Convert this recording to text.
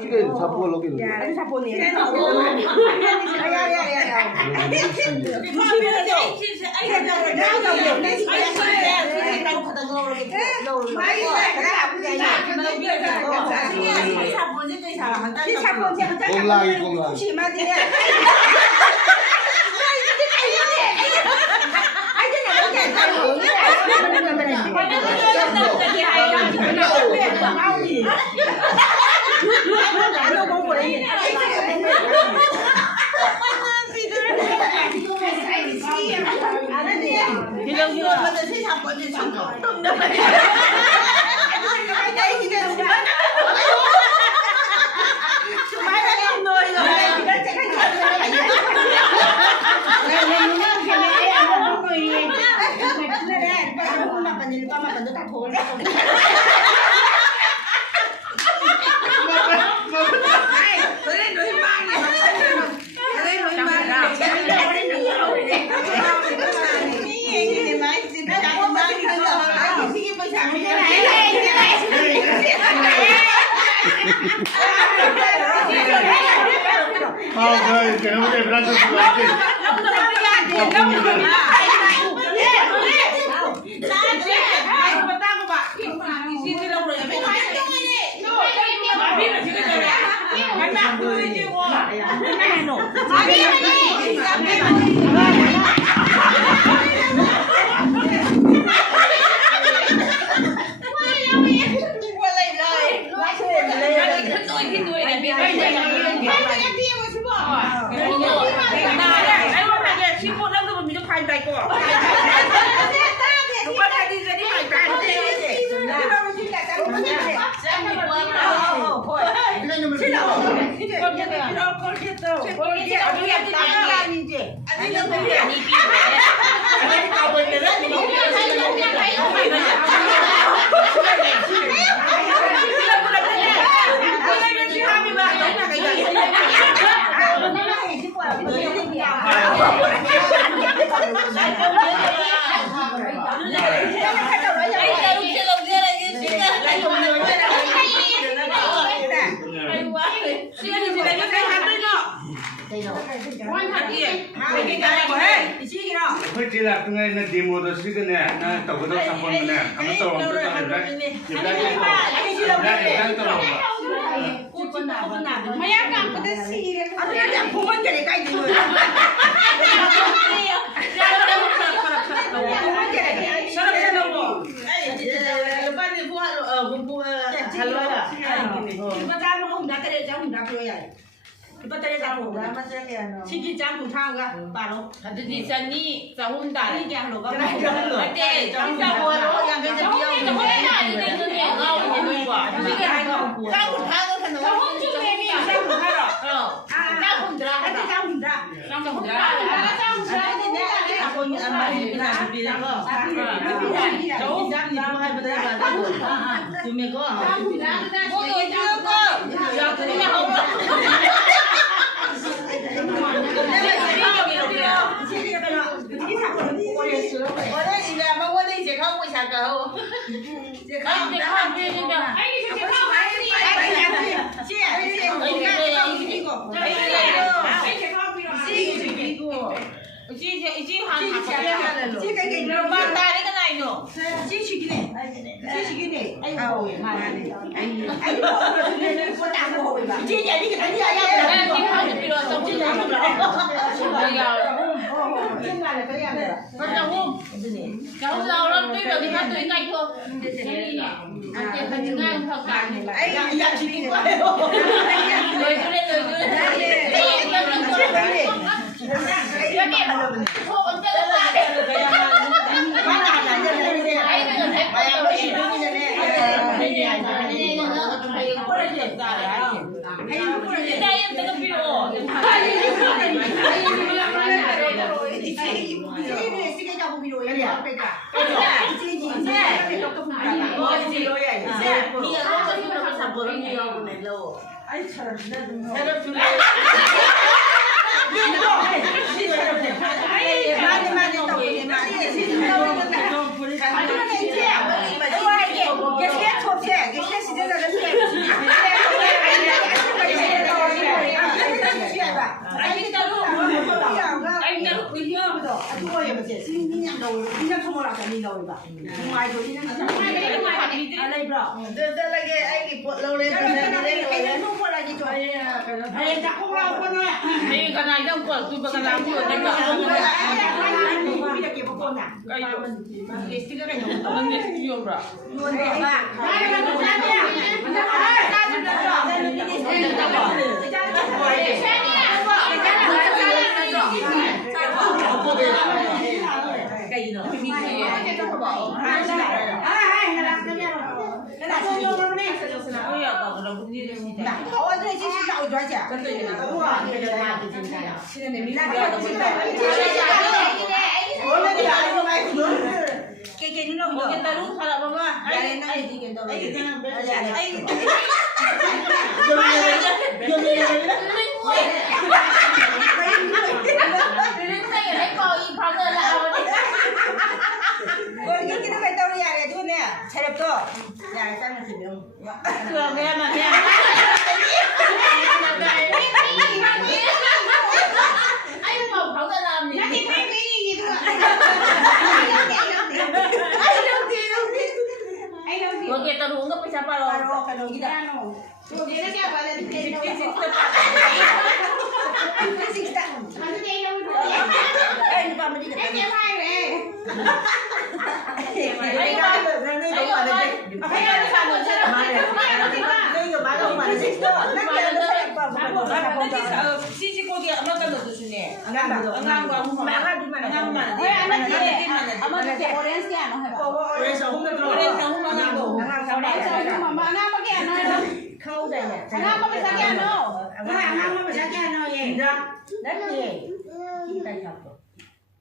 시계 잡고 여기 놓자. 아니 사포니. 야야야야. 꼼랑이 꼼랑. que no me brazos Pertila tengah ini demo tu sih kan ya, nah tahu tu siapa mana, kamu tahu orang tu tahu tak? Kita tahu. Maya kan pada sih. Ada yang bukan jadi kayak gitu. 치킨 짬뽕 타가 바로. 하드디 산니 자훈다. 이게 하러 가. 근데 자훈다고 양게 자훈다 아니네 그게 나오는 거야. 그게 아니고. 자훈 타가 하는 거. 자훈 중에미 자훈 타라. 자훈드라. 하트 짬뽕다. 자훈드라. 자훈드라. 자훈 안 많이 나 비비는 거. 자훈 짬뽕 뭐 해보다 가지고. 주메 거. 뭐 이거 거. 야 그냥 하고. Cháu giàu lắm, tuy được thì phát tuy ngay thôi. Ăn tiền phải chứng ngay không cả. Người cứ lên, người cứ Cái 我也不接，今年都今年出没了，肯定都有吧。另外就今年出没了，来不了。这那个哎，不老嘞，不能的，哎，出过来就做。哎，咋空了不能？没有跟他用过，就不跟他用那个。用着。我这继续找一段钱。现在没米了，我那个哪里有买不是？给你弄个。给他弄好了，妈妈。哎，那已经给到了。哎，我给他买到了呀，就那菜了不？呀，咱们这边。这个嘛，这。哎呦，我跑在那里。那你买给你这个。我给他弄个不下班了。我给他家把那给哎，你把门给他。Kau dah ya. Kenapa bisa kena? Kenapa bisa kena ye? Nanti.